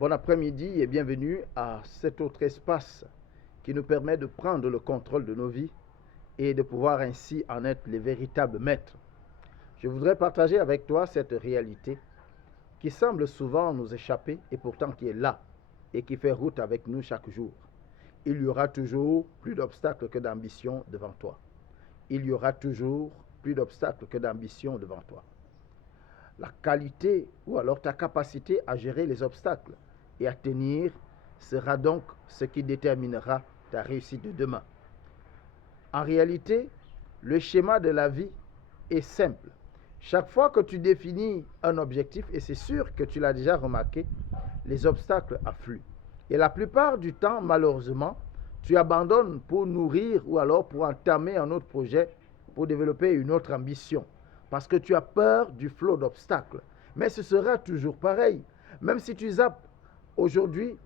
Bon après-midi et bienvenue à cet autre espace qui nous permet de prendre le contrôle de nos vies et de pouvoir ainsi en être les véritables maîtres. Je voudrais partager avec toi cette réalité qui semble souvent nous échapper et pourtant qui est là et qui fait route avec nous chaque jour. Il y aura toujours plus d'obstacles que d'ambition devant toi. Il y aura toujours plus d'obstacles que d'ambition devant toi. La qualité ou alors ta capacité à gérer les obstacles et à tenir sera donc ce qui déterminera ta réussite de demain. En réalité, le schéma de la vie est simple. Chaque fois que tu définis un objectif, et c'est sûr que tu l'as déjà remarqué, les obstacles affluent. Et la plupart du temps, malheureusement, tu abandonnes pour nourrir ou alors pour entamer un autre projet, pour développer une autre ambition. Parce que tu as peur du flot d'obstacles. Mais ce sera toujours pareil. Même si tu zappes aujourd'hui,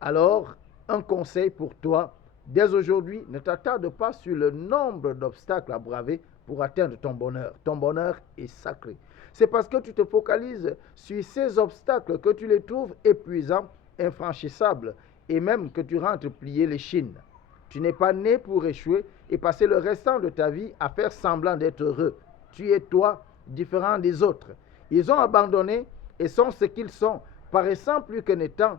alors un conseil pour toi, dès aujourd'hui, ne t'attarde pas sur le nombre d'obstacles à braver pour atteindre ton bonheur. Ton bonheur est sacré. C'est parce que tu te focalises sur ces obstacles que tu les trouves épuisants, infranchissables, et même que tu rentres plier les chines. Tu n'es pas né pour échouer et passer le restant de ta vie à faire semblant d'être heureux. Tu es toi, différent des autres. Ils ont abandonné et sont ce qu'ils sont, paraissant plus que n'étant,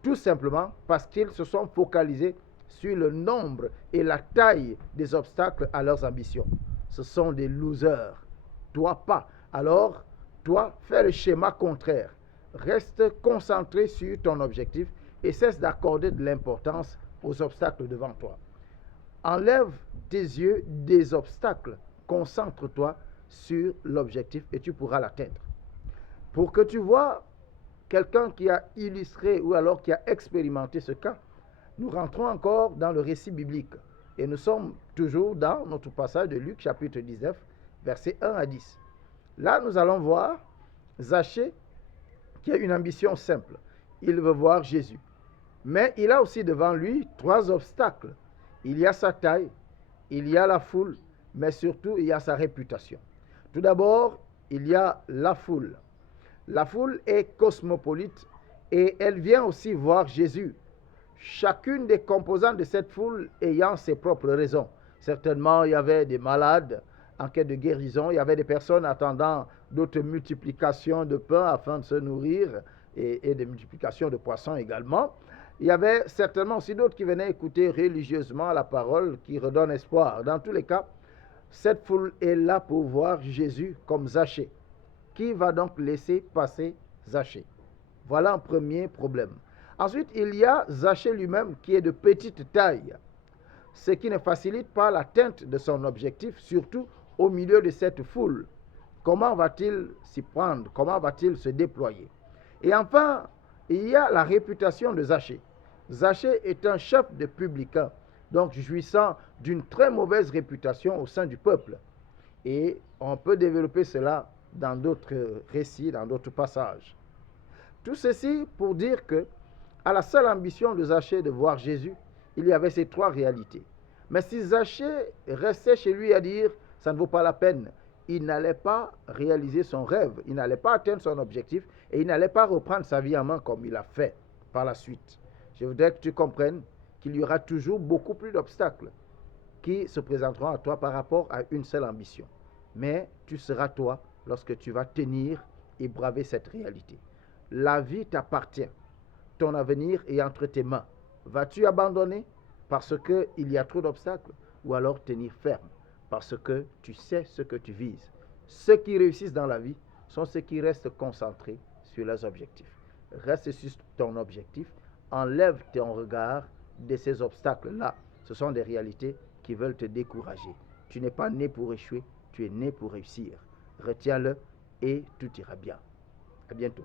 tout simplement parce qu'ils se sont focalisés sur le nombre et la taille des obstacles à leurs ambitions. Ce sont des losers. Toi pas. Alors, toi, fais le schéma contraire. Reste concentré sur ton objectif et cesse d'accorder de l'importance aux obstacles devant toi. Enlève tes yeux des obstacles. Concentre-toi sur l'objectif et tu pourras l'atteindre. Pour que tu vois quelqu'un qui a illustré ou alors qui a expérimenté ce cas, nous rentrons encore dans le récit biblique. Et nous sommes toujours dans notre passage de Luc chapitre 19, versets 1 à 10. Là, nous allons voir Zachée qui a une ambition simple. Il veut voir Jésus. Mais il a aussi devant lui trois obstacles. Il y a sa taille, il y a la foule, mais surtout il y a sa réputation. Tout d'abord, il y a la foule. La foule est cosmopolite et elle vient aussi voir Jésus. Chacune des composantes de cette foule ayant ses propres raisons. Certainement, il y avait des malades en quête de guérison, il y avait des personnes attendant d'autres multiplications de pain afin de se nourrir et de multiplication de poissons également. Il y avait certainement aussi d'autres qui venaient écouter religieusement la parole qui redonne espoir. Dans tous les cas, cette foule est là pour voir Jésus comme Zachée. Qui va donc laisser passer Zachée? Voilà un premier problème. Ensuite, il y a Zachée lui-même qui est de petite taille, ce qui ne facilite pas l'atteinte de son objectif, surtout au milieu de cette foule. Comment va-t-il s'y prendre? Comment va-t-il se déployer? Et enfin, il y a la réputation de Zachée. Zachée est un chef de publicain, donc jouissant d'une très mauvaise réputation au sein du peuple. Et on peut développer cela dans d'autres récits, dans d'autres passages. Tout ceci pour dire que, à la seule ambition de Zachée de voir Jésus, il y avait ces trois réalités. Mais si Zachée restait chez lui à dire « ça ne vaut pas la peine », il n'allait pas réaliser son rêve, il n'allait pas atteindre son objectif et il n'allait pas reprendre sa vie en main comme il a fait par la suite. Je voudrais que tu comprennes qu'il y aura toujours beaucoup plus d'obstacles qui se présenteront à toi par rapport à une seule ambition. Mais tu seras toi lorsque tu vas tenir et braver cette réalité. La vie t'appartient. Ton avenir est entre tes mains. Vas-tu abandonner parce qu'il y a trop d'obstacles ou alors tenir ferme parce que tu sais ce que tu vises? Ceux qui réussissent dans la vie sont ceux qui restent concentrés sur leurs objectifs. Reste sur ton objectif, enlève ton regard de ces obstacles-là. Ce sont des réalités qui veulent te décourager. Tu n'es pas né pour échouer, tu es né pour réussir. Retiens-le et tout ira bien. À bientôt.